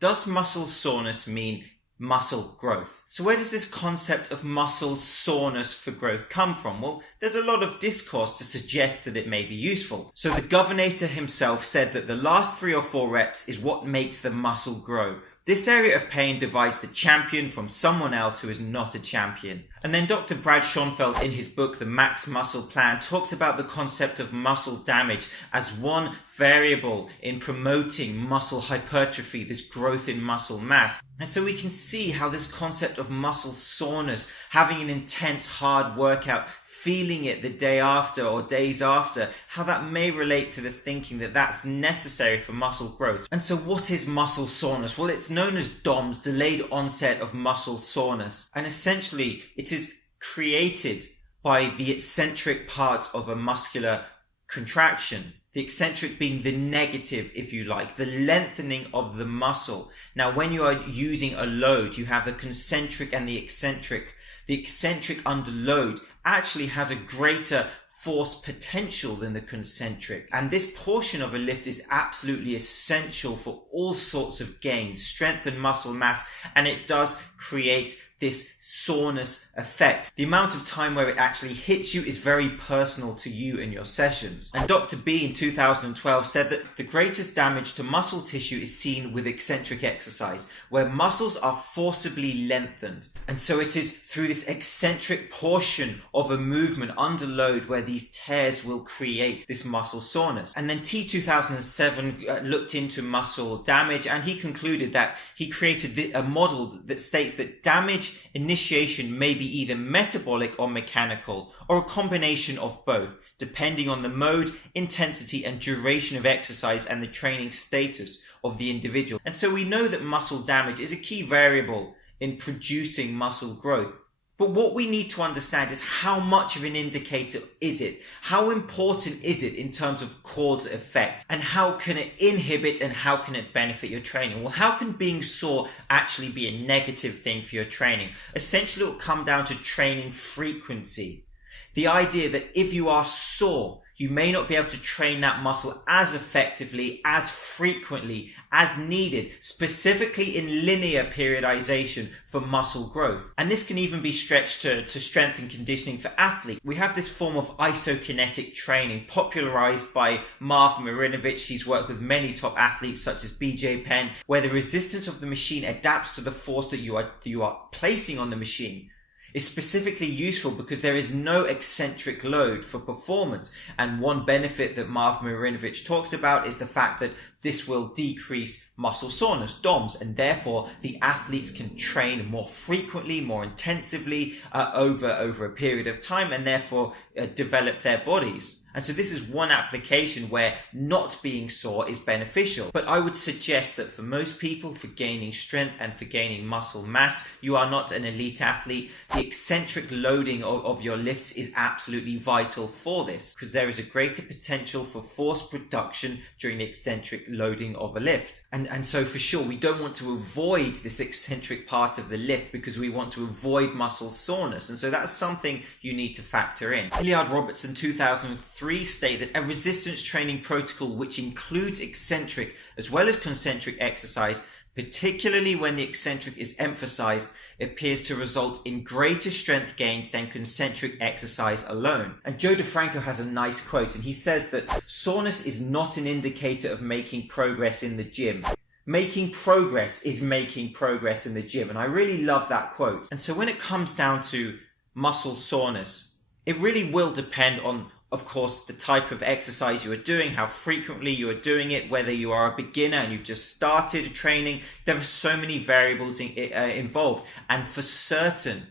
Does muscle soreness mean muscle growth? So where does this concept of muscle soreness for growth come from? Well, there's a lot of discourse to suggest that it may be useful. So the Governator himself said that the last 3 or 4 reps is what makes the muscle grow. This area of pain divides the champion from someone else who is not a champion. And then Dr. Brad Schoenfeld, in his book, The Max Muscle Plan, talks about the concept of muscle damage as one variable in promoting muscle hypertrophy, this growth in muscle mass. And so we can see how this concept of muscle soreness, having an intense hard workout, feeling it the day after or days after, how that may relate to the thinking that that's necessary for muscle growth. And so what is muscle soreness? Well, it's known as DOMS, delayed onset of muscle soreness. And essentially, it is created by the eccentric parts of a muscular contraction. The eccentric being the negative, if you like, the lengthening of the muscle. Now, when you are using a load, you have the concentric and the eccentric. The eccentric under load actually has a greater force potential than the concentric. And this portion of a lift is absolutely essential for all sorts of gains, strength and muscle mass, and it does create this soreness effect. The amount of time where it actually hits you is very personal to you and your sessions. And Dr. B in 2012 said that the greatest damage to muscle tissue is seen with eccentric exercise, where muscles are forcibly lengthened. And so it is through this eccentric portion of a movement under load where these tears will create this muscle soreness. And then T 2007 looked into muscle damage, and he concluded that he created a model that states that damage initiation may be either metabolic or mechanical, or a combination of both, depending on the mode, intensity, and duration of exercise and the training status of the individual. And so we know that muscle damage is a key variable in producing muscle growth. But what we need to understand is how much of an indicator is it? How important is it in terms of cause effect? And how can it inhibit and how can it benefit your training? Well, how can being sore actually be a negative thing for your training? Essentially, it will come down to training frequency. The idea that if you are sore, you may not be able to train that muscle as effectively, as frequently, as needed, specifically in linear periodization for muscle growth. And this can even be stretched to strength and conditioning for athletes. We have this form of isokinetic training popularized by Marv Marinovich. He's worked with many top athletes such as BJ Penn, where the resistance of the machine adapts to the force that you are placing on the machine. Is specifically useful because there is no eccentric load for performance. And one benefit that Marv Marinovich talks about is the fact that this will decrease muscle soreness, DOMS, and therefore the athletes can train more frequently, more intensively over a period of time, and therefore develop their bodies. And so this is one application where not being sore is beneficial. But I would suggest that for most people, for gaining strength and for gaining muscle mass, you are not an elite athlete. The eccentric loading of your lifts is absolutely vital for this, because there is a greater potential for force production during the eccentric loading of a lift. And so for sure, we don't want to avoid this eccentric part of the lift because we want to avoid muscle soreness. And so that's something you need to factor in. Hilliard Robertson 2003 state that a resistance training protocol which includes eccentric as well as concentric exercise, particularly when the eccentric is emphasized, appears to result in greater strength gains than concentric exercise alone. And Joe DeFranco has a nice quote, and he says that soreness is not an indicator of making progress in the gym. Making progress is making progress in the gym. And I really love that quote. And so when it comes down to muscle soreness, it really will depend on, of course, the type of exercise you are doing, how frequently you are doing it, whether you are a beginner and you've just started training. There are so many variables involved. And for certain,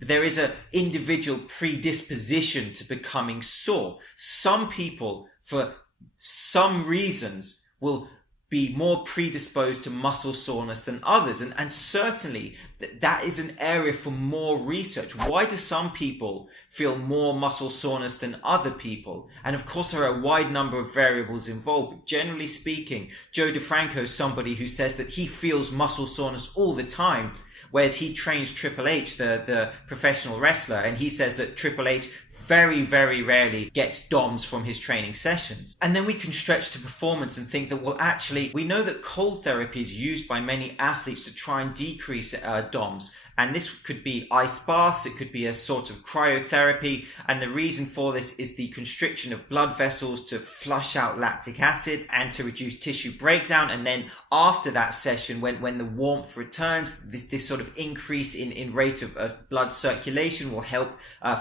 there is an individual predisposition to becoming sore. Some people, for some reasons, will be more predisposed to muscle soreness than others. And certainly that is an area for more research. Why do some people feel more muscle soreness than other people? And of course, there are a wide number of variables involved. But generally speaking, Joe DeFranco is somebody who says that he feels muscle soreness all the time, whereas he trains Triple H, the professional wrestler, and he says that Triple H very, very rarely gets DOMs from his training sessions. And then we can stretch to performance and think that, well, actually, we know that cold therapy is used by many athletes to try and decrease DOMs. And this could be ice baths, it could be a sort of cryotherapy. And the reason for this is the constriction of blood vessels to flush out lactic acid and to reduce tissue breakdown. And then after that session, when the warmth returns, this sort of increase in rate of blood circulation will help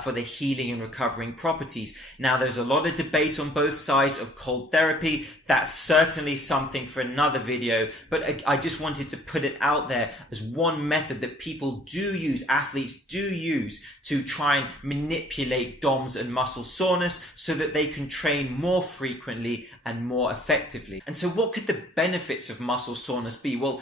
for the healing and recovering properties. Now, there's a lot of debate on both sides of cold therapy. That's certainly something for another video, but I just wanted to put it out there as one method that people do use, athletes do use, to try and manipulate DOMs and muscle soreness so that they can train more frequently and more effectively. And so what could the benefits of muscle soreness be? Well,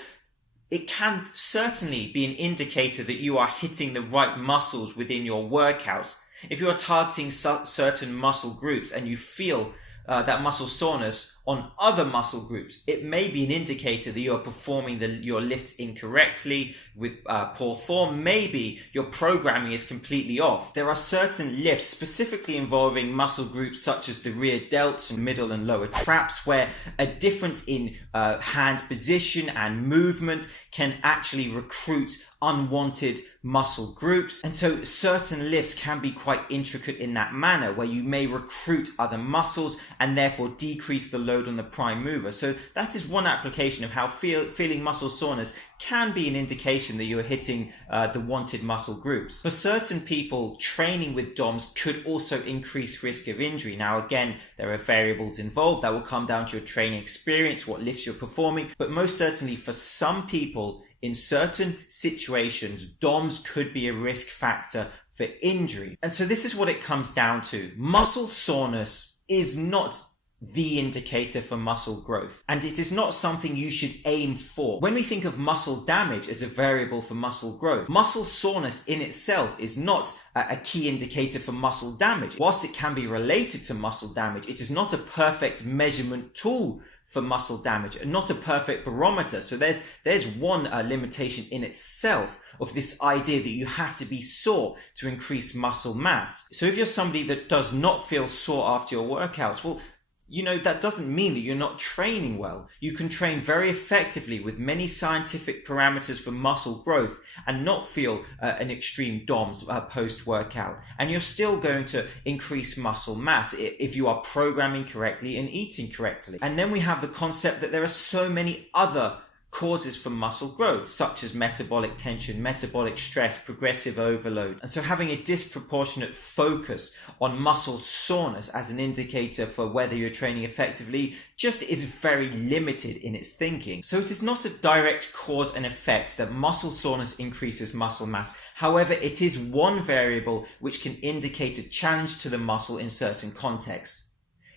it can certainly be an indicator that you are hitting the right muscles within your workouts. If you are targeting certain muscle groups and you feel that muscle soreness on other muscle groups, it may be an indicator that you're performing your lifts incorrectly with poor form. Maybe your programming is completely off. There are certain lifts specifically involving muscle groups such as the rear delts and middle and lower traps, where a difference in hand position and movement can actually recruit unwanted muscle groups. And so certain lifts can be quite intricate in that manner, where you may recruit other muscles and therefore decrease the load on the prime mover. So that is one application of how feeling muscle soreness can be an indication that you're hitting the wanted muscle groups. For certain people, training with DOMs could also increase risk of injury. Now, again, there are variables involved that will come down to your training experience, what lifts you're performing, but most certainly for some people, in certain situations, DOMs could be a risk factor for injury. And so this is what it comes down to. Muscle soreness is not the indicator for muscle growth, and it is not something you should aim for. When we think of muscle damage as a variable for muscle growth, muscle soreness in itself is not a key indicator for muscle damage. Whilst it can be related to muscle damage, it is not a perfect measurement tool for muscle damage, and not a perfect barometer. So there's one limitation in itself of this idea that you have to be sore to increase muscle mass. So if you're somebody that does not feel sore after your workouts, well, you know, that doesn't mean that you're not training well. You can train very effectively with many scientific parameters for muscle growth and not feel an extreme DOMS post-workout. And you're still going to increase muscle mass if you are programming correctly and eating correctly. And then we have the concept that there are so many other causes for muscle growth, such as metabolic tension, metabolic stress, progressive overload. And so having a disproportionate focus on muscle soreness as an indicator for whether you're training effectively just is very limited in its thinking. So it is not a direct cause and effect that muscle soreness increases muscle mass. However, it is one variable which can indicate a challenge to the muscle in certain contexts.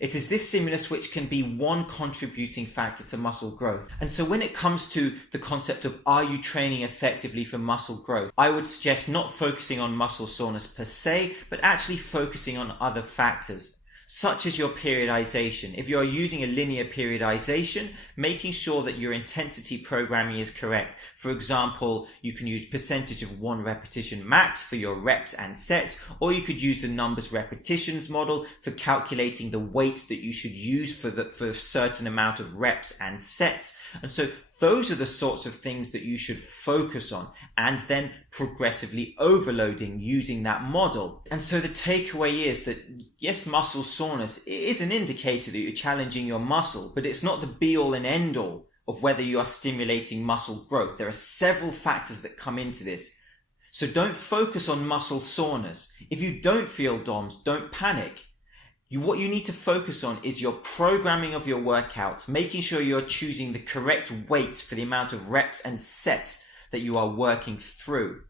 It is this stimulus which can be one contributing factor to muscle growth. And so when it comes to the concept of are you training effectively for muscle growth, I would suggest not focusing on muscle soreness per se, but actually focusing on other factors, such as your periodization. If you're using a linear periodization, making sure that your intensity programming is correct. For example, you can use percentage of 1 repetition max for your reps and sets, or you could use the numbers repetitions model for calculating the weight that you should use for a certain amount of reps and sets. And so those are the sorts of things that you should focus on, and then progressively overloading using that model. And so the takeaway is that yes, muscle soreness is an indicator that you're challenging your muscle, but it's not the be all and end all of whether you are stimulating muscle growth. There are several factors that come into this. So don't focus on muscle soreness. If you don't feel DOMS, don't panic. What you need to focus on is your programming of your workouts, making sure you're choosing the correct weights for the amount of reps and sets that you are working through.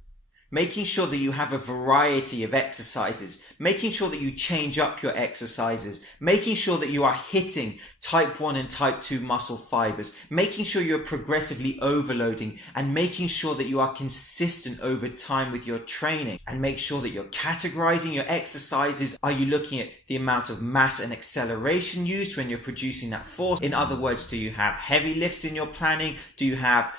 Making sure that you have a variety of exercises, making sure that you change up your exercises, making sure that you are hitting type 1 and type 2 muscle fibers, making sure you're progressively overloading, and making sure that you are consistent over time with your training, and make sure that you're categorizing your exercises. Are you looking at the amount of mass and acceleration used when you're producing that force? In other words, do you have heavy lifts in your planning? Do you have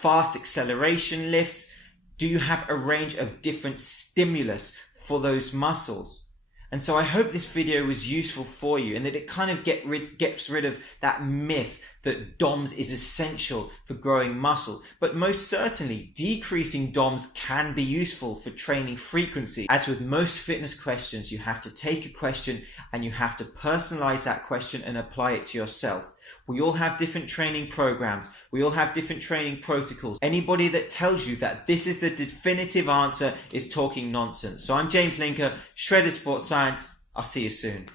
fast acceleration lifts? Do you have a range of different stimulus for those muscles? And so I hope this video was useful for you and that it kind of gets rid of that myth that DOMS is essential for growing muscle. But most certainly, decreasing DOMS can be useful for training frequency. As with most fitness questions, you have to take a question and you have to personalize that question and apply it to yourself. We all have different training programs. We all have different training protocols. Anybody that tells you that this is the definitive answer is talking nonsense. So I'm James Linker, Shredded Sports Science. I'll see you soon.